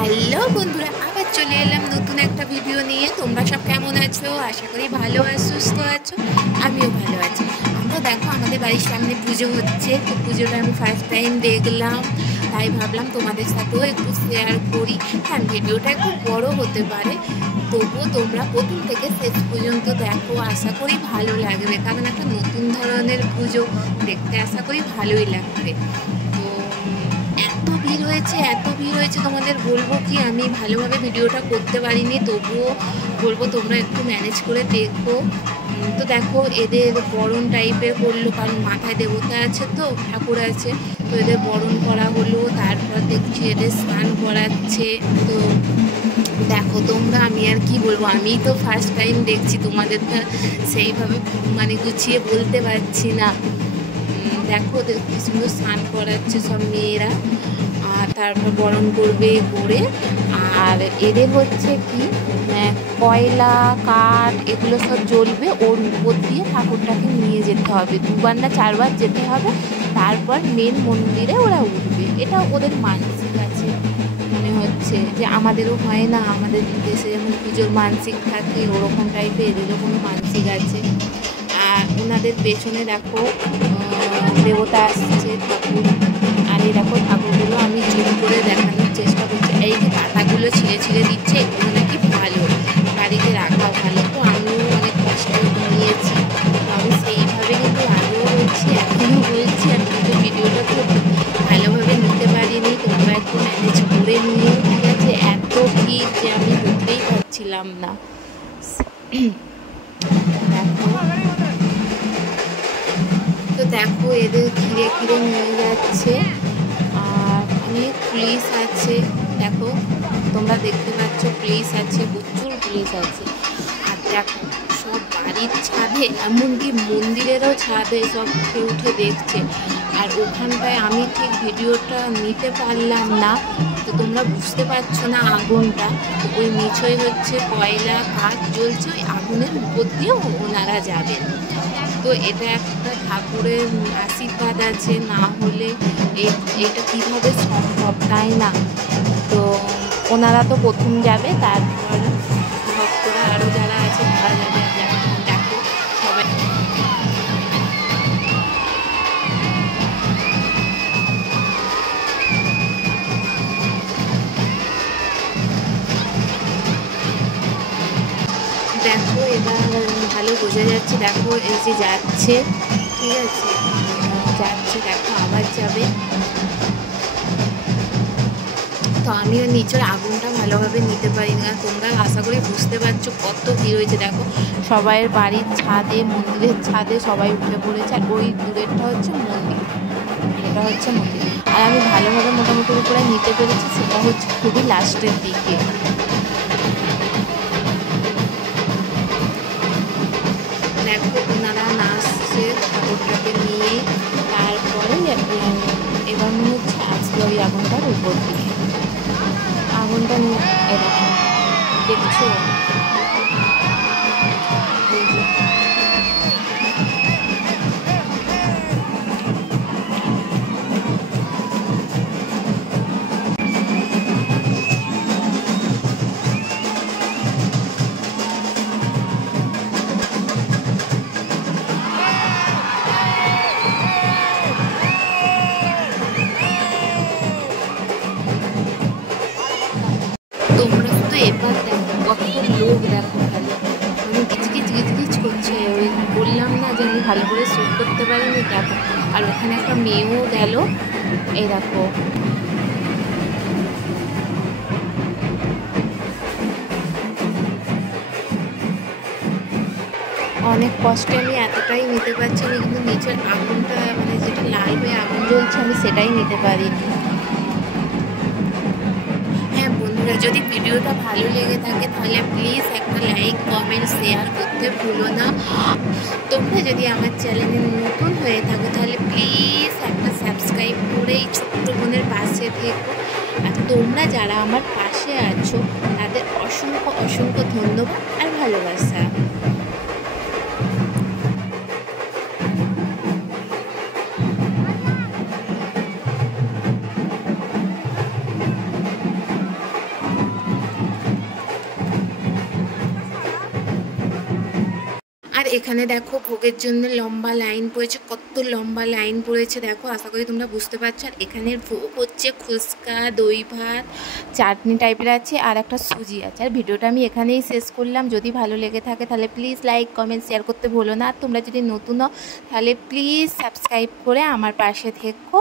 Hello বন্ধুরা, আবার চলে এলাম নতুন একটা ভিডিও নিয়ে। তোমরা সব কেমন আছো? আশা করি ভালো আর সুস্থ আছো। আমিও ভালো আছি। আমরা দেখো আমাদের বাড়ির সামনে পুজো হচ্ছে, তো পুজোটা আমি ফার্স্ট টাইম দেখলাম, তাই ভাবলাম তোমাদের সাথেও একটু শেয়ার করি। হ্যাঁ, ভিডিওটা একটু বড় হতে পারে, তবুও তোমরা প্রথম থেকে শেষ পর্যন্ত দেখো, আশা করি ভালো লাগবে। কারণ একটা নতুন ধরনের পুজো দেখতে আশা করি ভালোই লাগবে। তো এত ভিড় হয়েছে তোমাদের বলবো কি, আমি ভালোভাবে ভিডিওটা করতে পারিনি, তবুও বলবো তোমরা একটু ম্যানেজ করে দেখো। তো দেখো এদের বরণ টাইপের করলো, কারণ মাথায় দেবতা আছে, তো ঠাকুর আছে, তো এদের বরণ করা হলো। তারপর দেখছি এদের স্নান করাচ্ছে। তো দেখো তোমরা, আমি আর কি বলবো, আমি তো ফার্স্ট টাইম দেখছি, তোমাদেরটা সেইভাবে মানে গুছিয়ে বলতে পারছি না। দেখো ওদের কি সুন্দর স্নান করাচ্ছে সব মেয়েরা, আর তারপর বরণ করবে করে। আর এদের হচ্ছে কি, কয়লা কাঠ এগুলো সব জ্বলবে, ওর উপর দিয়ে ঠাকুরটাকে নিয়ে যেতে হবে, 2বার না 4বার যেতে হবে, তারপর মেন মন্দিরে ওরা উঠবে। এটা ওদের মানসিক আছে, মনে হচ্ছে যে আমাদেরও হয় না, আমাদের দেশে যেমন পুজোর মানসিক থাকে, ওরকম টাইপের এদেরও কোনো মানসিক আছে। আর ওনাদের পেছনে দেখো দেবতা আসছে, ঠাকুর। আর এই দেখো ঠাকুরগুলো আমি জুম করে দেখানোর চেষ্টা করছি। এই যে পাতাগুলো ছিঁড়ে ছিঁড়ে দিচ্ছে, এগুলো নাকি ভালো, বাড়িতে রাখা ভালো। তো আমিও অনেক কষ্ট নিয়েছি, তো আমি সেইভাবে কিন্তু আগেও বলছি, এখনও বলছি, আমি কিন্তু ভিডিওটা খুব ভালোভাবে নিতে পারিনি। তোমরা একটু ম্যানেজ করে নিও, ঠিক আছে? এত ভিড় যে আমি বুঝতেই পারছিলাম না। দেখো, তো দেখো এদের ঘিরে ঘিরে নিয়ে যাচ্ছে, আর অনেক পুলিশ আছে। দেখো তোমরা দেখতে পাচ্ছ, পুলিশ আছে, প্রচুর পুলিশ আছে। আর দেখো সব বাড়ির ছাদে, এমনকি মন্দিরেরও ছাদে সব উঠে উঠে দেখছে। আর ওখানটায় আমি ঠিক ভিডিওটা নিতে পারলাম না, তো তোমরা বুঝতে পারছো না আগুনটা। ওই নিচই হচ্ছে কয়লা কাঠ জ্বলছে, ওই আগুনের উপর দিয়েও ওনারা যাবেন। তো এটা একটা ঠাকুরের আশীর্বাদ আছে, না হলে এটা কীভাবে সম্ভব, তাই না? তো ওনারা তো প্রথম যাবে, তারপর ভক্তরা আরও যারা আছে তারা যাবে। দেখো সবাই দেখো, এবার ভালো বোঝা যাচ্ছে। দেখো এই যে যাচ্ছে, ঠিক আছে, যাচ্ছে, দেখো আবার যাবে। তো আমিও নিচের আগুনটা ভালোভাবে নিতে পারি না, তোমরা আশা করি বুঝতে পারছো কত ভিড় হয়েছে। দেখো সবাইয়ের বাড়ির ছাদে, মন্দিরের ছাদে সবাই উঠে পড়েছে। আর ওই দূরেরটা হচ্ছে মন্দির, এটা হচ্ছে মন্দির। আর আমি ভালোভাবে মোটামুটি করে নিতে পেরেছি, সেটা হচ্ছে খুবই লাস্টের দিকে। দেখো ওনারা নাচছে ঠাকুরটাকে নিয়ে, তারপরে এবার মনে হচ্ছে আজকে ওই আগুনটার উপর দিয়ে আগুনটা নিয়ে এরকম দেখছো। তোমরা শুধু এবার দেখো কত লোক, দেখো খালি মানে গিচগিচ গিচগিচ করছে। ওই বললাম না যে আমি ভালো করে শ্যুট করতে পারিনি, দেখো। আর ওখানে একটা মেয়েও গেল, এই দেখো। অনেক কষ্টে আমি এতটাই নিতে পারছি, আমি কিন্তু নিচের আগুনটা মানে যেটা লাল হয়ে আগুন জ্বলছে, আমি সেটাই নিতে পারিনি। হ্যাঁ বন্ধুরা, যদি ভিডিওটা ভালো লেগে থাকে তাহলে প্লিজ একটা লাইক, কমেন্ট, শেয়ার করতে ভুলো না। তোমরা যদি আমার চ্যানেলে নতুন হয়ে থাকো তাহলে প্লিজ একটা সাবস্ক্রাইব করে এই ছোট্ট বোনের পাশে থেকো। আর তোমরা যারা আমার পাশে আছো তাদের অসংখ্য অসংখ্য ধন্যবাদ আর ভালোবাসা। এখানে দেখো ভোগের জন্য লম্বা লাইন পড়েছে, কত লম্বা লাইন পড়েছে দেখো, আশা করি তোমরা বুঝতে পারছো। আর এখানের ভোগ হচ্ছে ফুচকা, দই ভাত, চাটনি টাইপের আছে আর একটা সুজি আছে। আর ভিডিওটা আমি এখানেই শেষ করলাম। যদি ভালো লেগে থাকে তাহলে প্লিজ লাইক কমেন্ট শেয়ার করতে ভুলো না। আর তোমরা যদি নতুন হও তাহলে প্লিজ সাবস্ক্রাইব করে আমার পাশে থেকো।